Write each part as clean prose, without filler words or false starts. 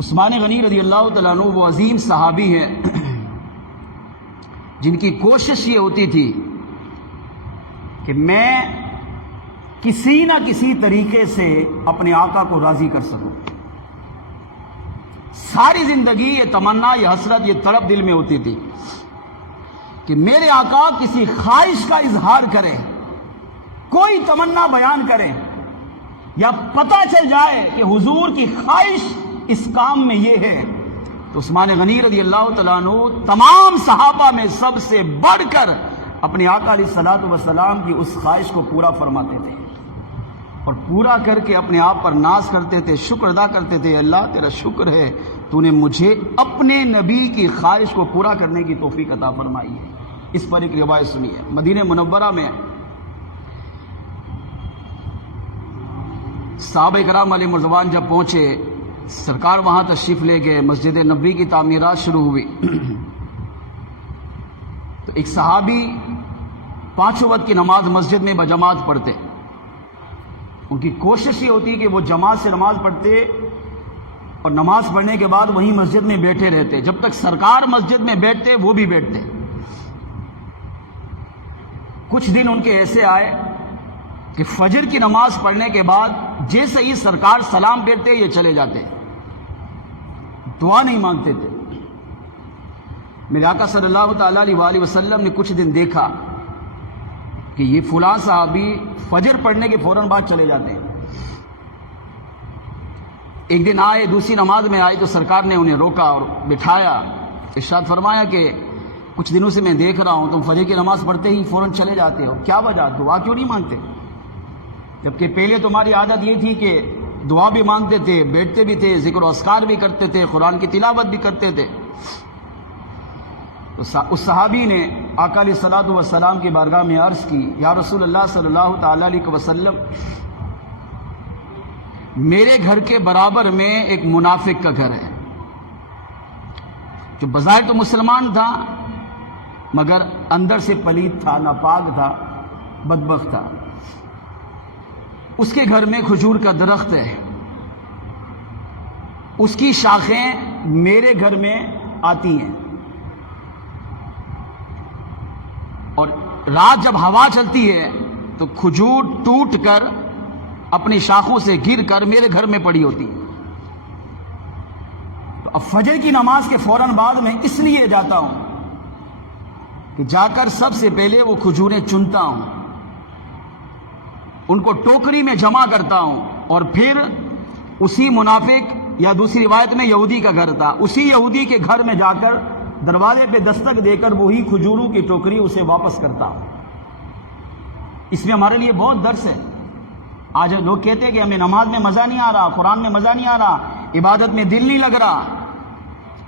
عثمان غنی رضی اللہ تعالیٰ عنہ وہ عظیم صحابی ہیں جن کی کوشش یہ ہوتی تھی کہ میں کسی نہ کسی طریقے سے اپنے آقا کو راضی کر سکوں. ساری زندگی یہ تمنا، یہ حسرت، یہ تڑپ دل میں ہوتی تھی کہ میرے آقا کسی خواہش کا اظہار کرے، کوئی تمنا بیان کرے، یا پتہ چل جائے کہ حضور کی خواہش اس کام میں یہ ہے. تو عثمان غنی رضی اللہ تعالیٰ عنہ تمام صحابہ میں سب سے بڑھ کر اپنے آقا علیہ الصلوۃ والسلام کی اس خواہش کو پورا فرماتے تھے، اور پورا کر کے اپنے آپ پر ناز کرتے تھے، شکر ادا کرتے تھے. اللہ تیرا شکر ہے تو نے مجھے اپنے نبی کی خواہش کو پورا کرنے کی توفیق عطا فرمائی ہے. اس پر ایک روایت سنی ہے. مدینہ منورہ میں صحابہ کرام علیہ مرضوان جب پہنچے، سرکار وہاں تشریف لے گئے، مسجد نبوی کی تعمیرات شروع ہوئی. تو ایک صحابی پانچوں وقت کی نماز مسجد میں بجماعت پڑھتے. ان کی کوشش یہ ہوتی کہ وہ جماعت سے نماز پڑھتے اور نماز پڑھنے کے بعد وہیں مسجد میں بیٹھے رہتے. جب تک سرکار مسجد میں بیٹھتے وہ بھی بیٹھتے. کچھ دن ان کے ایسے آئے کہ فجر کی نماز پڑھنے کے بعد جیسے ہی سرکار سلام پھیرتے یہ چلے جاتے، دعا نہیں مانگتے تھے. میرے آقا صلی اللہ تعالیٰ علیہ وسلم نے کچھ دن دیکھا کہ یہ فلاں صحابی فجر پڑھنے کے فوراً بعد چلے جاتے ہیں. ایک دن آئے، دوسری نماز میں آئے تو سرکار نے انہیں روکا اور بٹھایا. ارشاد فرمایا کہ کچھ دنوں سے میں دیکھ رہا ہوں تم فجر کی نماز پڑھتے ہی فوراً چلے جاتے ہو، کیا وجہ؟ دعا کیوں نہیں مانگتے؟ جبکہ پہلے تمہاری عادت یہ تھی کہ دعا بھی مانگتے تھے، بیٹھتے بھی تھے، ذکر و اذکار بھی کرتے تھے، قرآن کی تلاوت بھی کرتے تھے. تو اس صحابی نے آقا علیہ الصلوۃ والسلام کی بارگاہ میں عرض کی، یا رسول اللہ صلی اللہ تعالیٰ علیہ وسلم، میرے گھر کے برابر میں ایک منافق کا گھر ہے، جو بظاہر تو مسلمان تھا مگر اندر سے پلید تھا، ناپاک تھا، بدبخت تھا. اس کے گھر میں کھجور کا درخت ہے، اس کی شاخیں میرے گھر میں آتی ہیں، اور رات جب ہوا چلتی ہے تو کھجور ٹوٹ کر اپنی شاخوں سے گر کر میرے گھر میں پڑی ہوتی ہے. تو اب فجر کی نماز کے فوراً بعد میں اس لیے جاتا ہوں کہ جا کر سب سے پہلے وہ کھجوریں چنتا ہوں، ان کو ٹوکری میں جمع کرتا ہوں، اور پھر اسی منافق یا دوسری روایت میں یہودی کا گھر تھا، اسی یہودی کے گھر میں جا کر دروازے پہ دستک دے کر وہی کھجوروں کی ٹوکری اسے واپس کرتا ہوں. اس میں ہمارے لیے بہت درس ہے. آج لوگ کہتے ہیں کہ ہمیں نماز میں مزہ نہیں آ رہا، قرآن میں مزہ نہیں آ رہا، عبادت میں دل نہیں لگ رہا،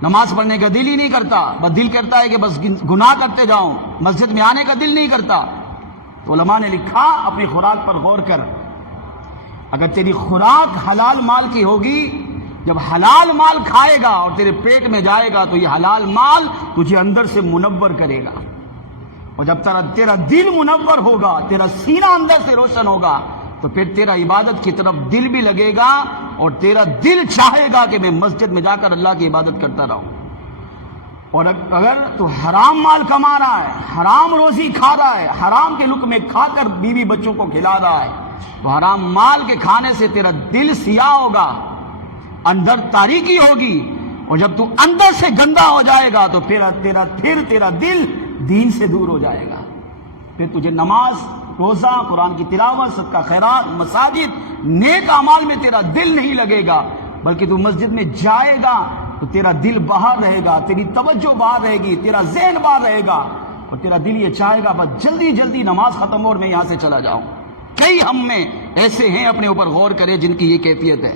نماز پڑھنے کا دل ہی نہیں کرتا، بس دل کرتا ہے کہ بس گناہ کرتے جاؤں، مسجد میں آنے کا دل نہیں کرتا. تو علماء نے لکھا اپنی خوراک پر غور کر. اگر تیری خوراک حلال مال کی ہوگی، جب حلال مال کھائے گا اور تیرے پیٹ میں جائے گا تو یہ حلال مال تجھے اندر سے منور کرے گا. اور جب تیرا دل منور ہوگا، تیرا سینہ اندر سے روشن ہوگا، تو پھر تیرا عبادت کی طرف دل بھی لگے گا، اور تیرا دل چاہے گا کہ میں مسجد میں جا کر اللہ کی عبادت کرتا رہوں. اور اگر تو حرام مال کما رہا ہے، حرام روزی کھا رہا ہے، حرام کے لقمے کھا کر بیوی بچوں کو کھلا رہا ہے، تو حرام مال کے کھانے سے تیرا دل سیاہ ہوگا، اندر تاریکی ہوگی، اور جب تو اندر سے گندا ہو جائے گا تو پھر تیرا دل دین سے دور ہو جائے گا. پھر تجھے نماز، روزہ، قرآن کی تلاوت، صدقہ خیرات، مساجد، نیک اعمال میں تیرا دل نہیں لگے گا، بلکہ تو مسجد میں جائے گا تو تیرا دل باہر رہے گا، تیری توجہ باہر رہے گی، تیرا ذہن باہر رہے گا، اور تیرا دل یہ چاہے گا بس جلدی جلدی نماز ختم ہو اور میں یہاں سے چلا جاؤں. کئی ہم میں ایسے ہیں، اپنے اوپر غور کرے جن کی یہ کیفیت ہے.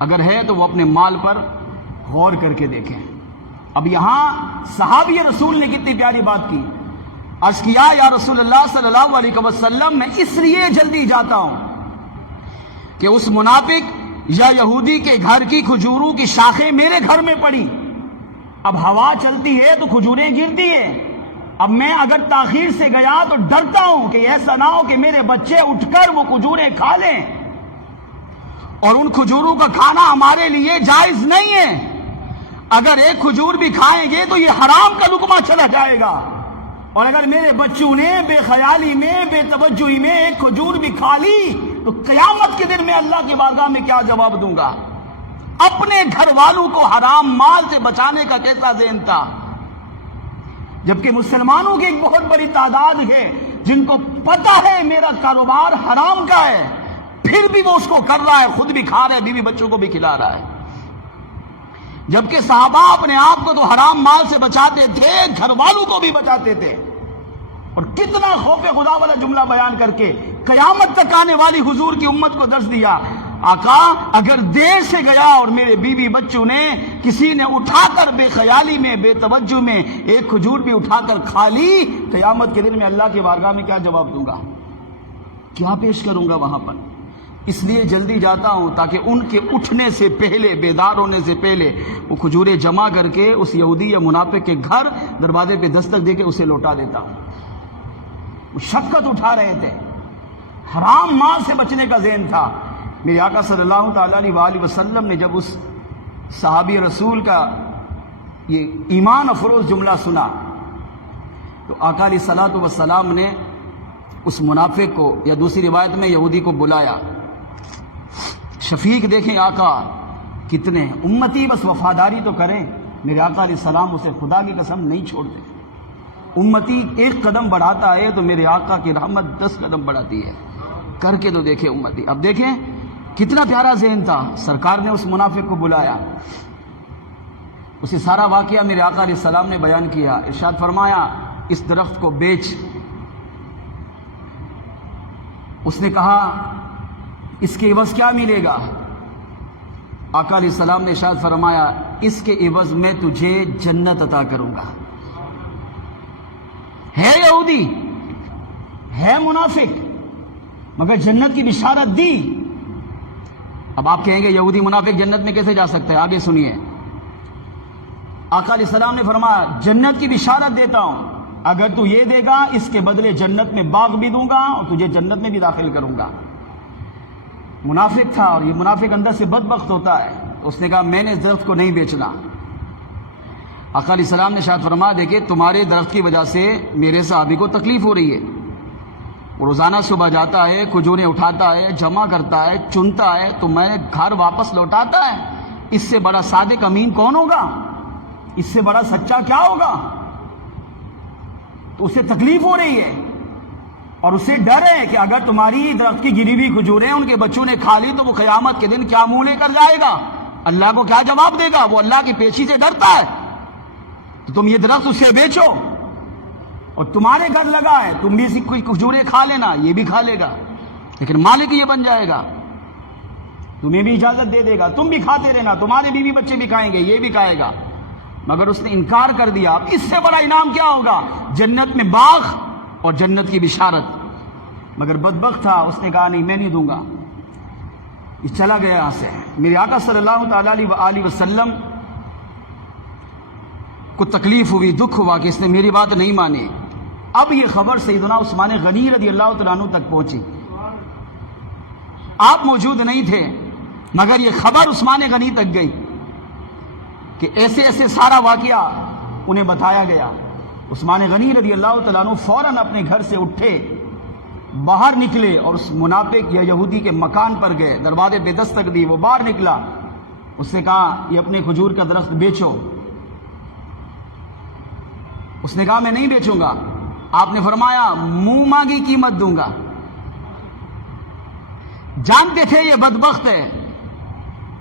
اگر ہے تو وہ اپنے مال پر غور کر کے دیکھیں. اب یہاں صحابی رسول نے کتنی پیاری بات کی. عرض کیا، یا رسول اللہ صلی اللہ علیہ وسلم، میں اس لیے جلدی جاتا ہوں کہ اس منافق یا یہودی کے گھر کی کھجوروں کی شاخیں میرے گھر میں پڑی. اب ہوا چلتی ہے تو کھجوریں گرتی ہیں. اب میں اگر تاخیر سے گیا تو ڈرتا ہوں کہ ایسا نہ ہو کہ میرے بچے اٹھ کر وہ کھجوریں کھا لیں. اور ان کھجوروں کا کھانا ہمارے لیے جائز نہیں ہے. اگر ایک کھجور بھی کھائیں گے تو یہ حرام کا لقمہ چلا جائے گا. اور اگر میرے بچوں نے بے خیالی میں بے توجہی میں ایک کھجور بھی کھا لی تو قیامت کے دن میں اللہ کی بارگاہ میں کیا جواب دوں گا؟ اپنے گھر والوں کو حرام مال سے بچانے کا کیسا ذہن تھا، جبکہ مسلمانوں کی ایک بہت بڑی تعداد ہے جن کو پتہ ہے میرا کاروبار حرام کا ہے، پھر بھی وہ اس کو کر رہا ہے، خود بھی کھا رہا ہے، بیوی بچوں کو بھی کھلا رہا ہے. جبکہ صحابہ اپنے آپ کو تو حرام مال سے بچاتے تھے، گھر والوں کو بھی بچاتے تھے. اور کتنا خوف خدا والا جملہ بیان کر کے قیامت تک آنے والی حضور کی امت کو درس دیا. آقا اگر دیر سے گیا اور میرے بیوی بچوں نے کسی نے اٹھا کر بے خیالی میں بے توجہ میں ایک کھجور بھی اٹھا کر کھا لی، قیامت کے دن میں اللہ کی بارگاہ میں کیا جواب دوں گا؟ کیا پیش کروں گا وہاں پر؟ اس لیے جلدی جاتا ہوں تاکہ ان کے اٹھنے سے پہلے، بیدار ہونے سے پہلے وہ کھجوریں جمع کر کے اس یہودی یا منافق کے گھر دروازے پہ دستک دے کے اسے لوٹا دیتا ہوں. وہ شفقت اٹھا رہے تھے، حرام مال سے بچنے کا ذہن تھا. میرے آقا صلی اللہ تعالیٰ علیہ وآلہ وسلم نے جب اس صحابی رسول کا یہ ایمان افروز جملہ سنا تو آقا علیہ الصلوۃ والسلام نے اس منافق کو یا دوسری روایت میں یہودی کو بلایا. شفیق دیکھیں آقا کتنے امتی، بس وفاداری تو کریں. میرے آقا علیہ السلام اسے خدا کی قسم نہیں چھوڑتے. امتی ایک قدم بڑھاتا ہے تو میرے آقا کی رحمت 10 قدم بڑھاتی ہے. کر کے تو دیکھیں امتی. اب دیکھیں کتنا پیارا ذہن تھا. سرکار نے اس منافق کو بلایا، اسے سارا واقعہ میرے آقا علیہ السلام نے بیان کیا. ارشاد فرمایا اس درخت کو بیچ. اس نے کہا اس کے عوض کیا ملے گا؟ آقا علیہ السلام نے ارشاد فرمایا اس کے عوض میں تجھے جنت عطا کروں گا. ہے یہودی، ہے منافق، مگر جنت کی بشارت دی. اب آپ کہیں گے یہودی منافق جنت میں کیسے جا سکتا ہے؟ آگے سنیے. آقا علیہ السلام نے فرمایا جنت کی بشارت دیتا ہوں، اگر تو یہ دے گا اس کے بدلے جنت میں باغ بھی دوں گا اور تجھے جنت میں بھی داخل کروں گا. منافق تھا اور یہ منافق اندر سے بدبخت ہوتا ہے. اس نے کہا میں نے اس درخت کو نہیں بیچنا. آقا علیہ السلام نے شاید فرمایا دیکھیں تمہارے درخت کی وجہ سے میرے صحابی کو تکلیف ہو رہی ہے. وہ روزانہ صبح جاتا ہے، کھجوریں اٹھاتا ہے، جمع کرتا ہے، چنتا ہے، تو میں گھر واپس لوٹاتا ہے. اس سے بڑا صادق امین کون ہوگا؟ اس سے بڑا سچا کیا ہوگا؟ تو اسے تکلیف ہو رہی ہے اور اسے ڈر ہے کہ اگر تمہاری درخت کی گری ہوئی کھجوریں ان کے بچوں نے کھا لی تو وہ قیامت کے دن کیا منہ لے کر جائے گا، اللہ کو کیا جواب دے گا. وہ اللہ کی پیشی سے ڈرتا ہے. تو تم یہ درخت اسے بیچو اور تمہارے گھر لگا ہے، تم بھی اسی کوئی کھجوریں کھا لینا، یہ بھی کھا لے گا، لیکن مالک یہ بن جائے گا، تمہیں بھی اجازت دے دے گا، تم بھی کھاتے رہنا، تمہارے بیوی بچے بھی کھائیں گے، یہ بھی کھائے گا. مگر اس نے انکار کر دیا. اب اس سے بڑا انعام کیا ہوگا؟ جنت میں باغ اور جنت کی بشارت. مگر بدبخت تھا، اس نے کہا نہیں میں نہیں دوں گا. یہ چلا گیا یہاں سے. میرے آقا صلی اللہ تعالیٰ علیہ وآلہ وسلم کو تکلیف ہوئی، دکھ ہوا کہ اس نے میری بات نہیں مانی. اب یہ خبر سیدنا عثمان غنی رضی اللہ تعالیٰ عنہ تک پہنچی. آپ موجود نہیں تھے مگر یہ خبر عثمان غنی تک گئی کہ ایسے ایسے سارا واقعہ انہیں بتایا گیا. عثمان غنی رضی اللہ تعالیٰ عنہ فوراً اپنے گھر سے اٹھے، باہر نکلے اور اس منافق یا یہودی کے مکان پر گئے، دروازے پہ دستک دی. وہ باہر نکلا، اس نے کہا یہ اپنے کھجور کا درخت بیچو. اس نے کہا میں نہیں بیچوں گا. آپ نے فرمایا منہ مانگی قیمت دوں گا. جانتے تھے یہ بدبخت ہے.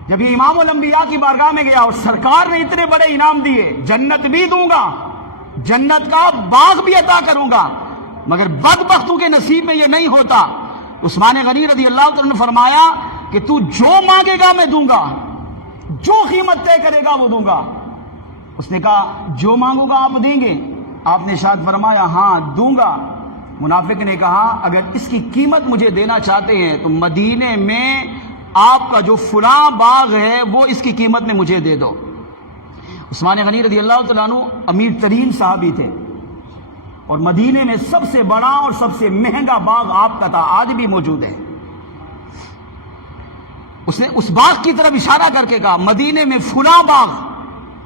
جب یہ امام الانبیاء کی بارگاہ میں گیا اور سرکار نے اتنے بڑے انعام دیے، جنت بھی دوں گا، جنت کا باغ بھی عطا کروں گا، مگر بدبختوں کے نصیب میں یہ نہیں ہوتا. عثمان غنی رضی اللہ عنہ نے فرمایا کہ تو جو مانگے گا میں دوں گا، جو قیمت طے کرے گا وہ دوں گا. اس نے کہا جو مانگو گا آپ دیں گے؟ آپ نے ارشاد فرمایا ہاں دوں گا. منافق نے کہا اگر اس کی قیمت مجھے دینا چاہتے ہیں تو مدینے میں آپ کا جو فلاں باغ ہے وہ اس کی قیمت میں مجھے دے دو. عثمان غنی رضی اللہ تعالیٰ عنہ امیر ترین صحابی تھے اور مدینے میں سب سے بڑا اور سب سے مہنگا باغ آپ کا تھا، آج بھی موجود ہے. اس نے اس باغ کی طرف اشارہ کر کے کہا مدینے میں فلاں باغ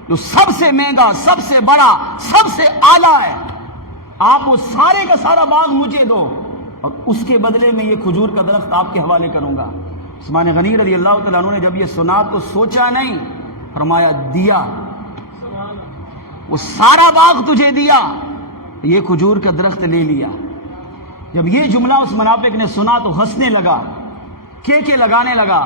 جو سب سے مہنگا، سب سے بڑا، سب سے اعلیٰ ہے، آپ وہ سارے کا سارا باغ مجھے دو اور اس کے بدلے میں یہ کھجور کا درخت آپ کے حوالے کروں گا۔ عثمان غنی رضی اللہ تعالیٰ عنہ نے جب یہ سنا تو سوچا نہیں، فرمایا دیا، وہ سارا باغ تجھے دیا، یہ کھجور کا درخت لے لیا۔ جب یہ جملہ اس منافق نے سنا تو ہنسنے لگا، کے لگانے لگا۔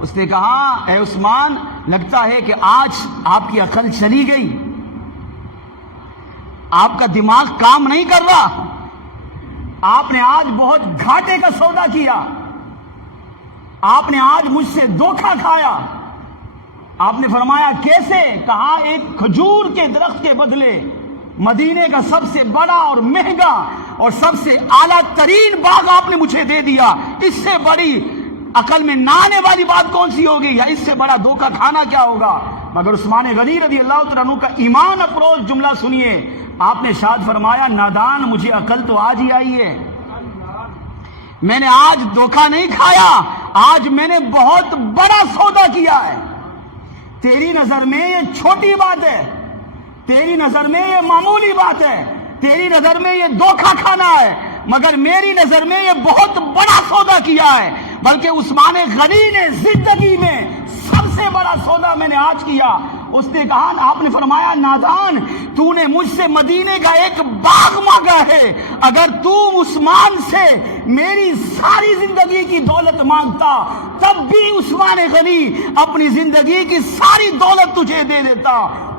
اس نے کہا اے عثمان، لگتا ہے کہ آج آپ کی عقل چلی گئی، آپ کا دماغ کام نہیں کر رہا، آپ نے آج بہت گھاٹے کا سودا کیا، آپ نے آج مجھ سے دھوکہ کھایا۔ آپ نے فرمایا کیسے؟ کہا ایک کھجور کے درخت کے بدلے مدینے کا سب سے بڑا اور مہنگا اور سب سے اعلیٰ ترین باغ آپ نے مجھے دے دیا، اس سے بڑی عقل میں نہ آنے والی بات کون سی ہوگی، یا اس سے بڑا دھوکہ کھانا کیا ہوگا؟ مگر عثمان غنی رضی اللہ تعالیٰ عنہ کا ایمان افروز جملہ سنیے، آپ نے شاد فرمایا نادان، مجھے عقل تو آج ہی آئی ہے، میں نے آج دھوکہ نہیں کھایا، آج میں نے بہت بڑا سودا کیا ہے۔ تیری نظر میں یہ چھوٹی بات ہے، تیری نظر میں یہ معمولی بات ہے، تیری نظر میں یہ دھوکہ کھانا ہے، مگر میری نظر میں یہ بہت بڑا سودا کیا ہے۔ بلکہ عثمان غنی نے زندگی میں سب سے بڑا سودا میں نے آج کیا۔ اس نے کہا، آپ نے فرمایا نادان، تو نے مجھ سے مدینے کا ایک باغ مانگا ہے، اگر تو عثمان سے میری ساری زندگی کی دولت مانگتا تب بھی عثمان غنی اپنی زندگی کی ساری دولت تجھے دے دیتا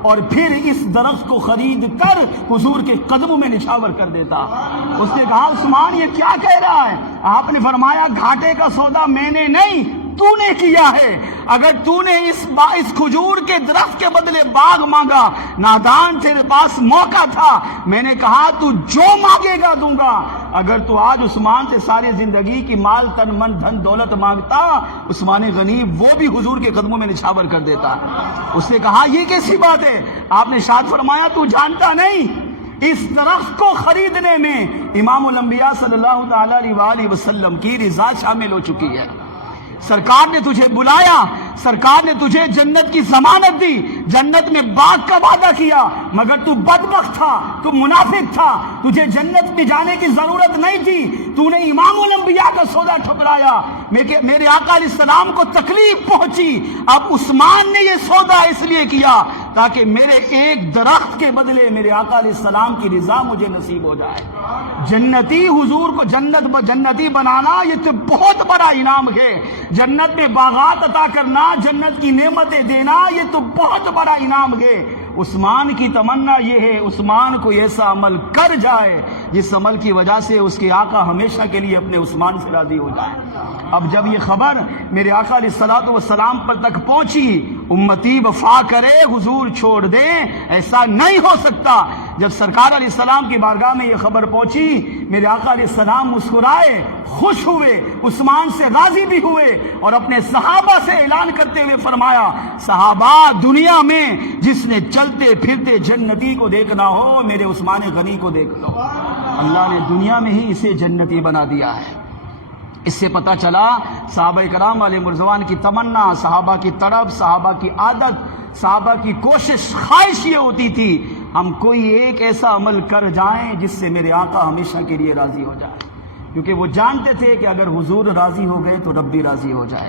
اور پھر اس درخت کو خرید کر حضور کے قدموں میں نچھاور کر دیتا۔ اس نے کہا عثمان یہ کیا کہہ رہا ہے؟ آپ نے فرمایا گھاٹے کا سودا میں نے نہیں، تو نے کیا ہے۔ اگر تو نے اس کھجور کے درخت کے بدلے باغ مانگا، نادان تیرے پاس موقع تھا، میں نے کہا تو جو مانگے گا دوں گا۔ اگر تو آج عثمان سے ساری زندگی کی مال تن من دھن دولت مانگتا، عثمان غنی وہ بھی حضور کے قدموں میں نچھاور کر دیتا۔ اس نے کہا یہ کیسی بات ہے؟ آپ نے ارشاد فرمایا تو جانتا نہیں، اس درخت کو خریدنے میں امام الانبیاء صلی اللہ تعالی علیہ وآلہ وسلم کی رضا شامل ہو چکی ہے۔ سرکار نے تجھے بلایا، سرکار نے تجھے جنت کی ضمانت دی، جنت میں باغ کا وعدہ کیا، مگر تو بدبخت تھا، تو منافق تھا، تجھے جنت میں جانے کی ضرورت نہیں تھی، تو نے امام الانبیاء کا سودا ٹھکرایا، میرے آقا علیہ السلام کو تکلیف پہنچی۔ اب عثمان نے یہ سودا اس لیے کیا تاکہ میرے ایک درخت کے بدلے میرے آقا علیہ السلام کی رضا مجھے نصیب ہو جائے۔ جنتی حضور کو جنتی بنانا یہ تو بہت بڑا انعام ہے، جنت میں باغات عطا کرنا، جنت کی نعمتیں دینا، یہ تو بہت بڑا انعام ہے۔ عثمان کی تمنا یہ ہے عثمان کو ایسا عمل کر جائے جس عمل کی وجہ سے اس کے آقا ہمیشہ کے لیے اپنے عثمان سے راضی ہو جائے۔ اب جب یہ خبر میرے آقا علیہ الصلوۃ والسلام پر تک پہنچی، امتی وفا کرے حضور چھوڑ دے، ایسا نہیں ہو سکتا۔ جب سرکار علیہ السلام کی بارگاہ میں یہ خبر پہنچی، میرے آقا علیہ السلام مسکرائے، خوش ہوئے، عثمان سے راضی بھی ہوئے اور اپنے صحابہ سے اعلان کرتے ہوئے فرمایا، صحابہ دنیا میں جس نے چلتے پھرتے جنتی کو دیکھنا ہو میرے عثمان غنی کو دیکھ لو۔ اللہ نے دنیا میں ہی اسے جنتی بنا دیا ہے۔ اس سے پتہ چلا صحابہ کرام علیہ مرضوان کی تمنا، صحابہ کی طرف، صحابہ کی عادت، صحابہ کی کوشش، خواہش یہ ہوتی تھی ہم کوئی ایک ایسا عمل کر جائیں جس سے میرے آقا ہمیشہ کے لیے راضی ہو جائے، کیونکہ وہ جانتے تھے کہ اگر حضور راضی ہو گئے تو رب بھی راضی ہو جائے۔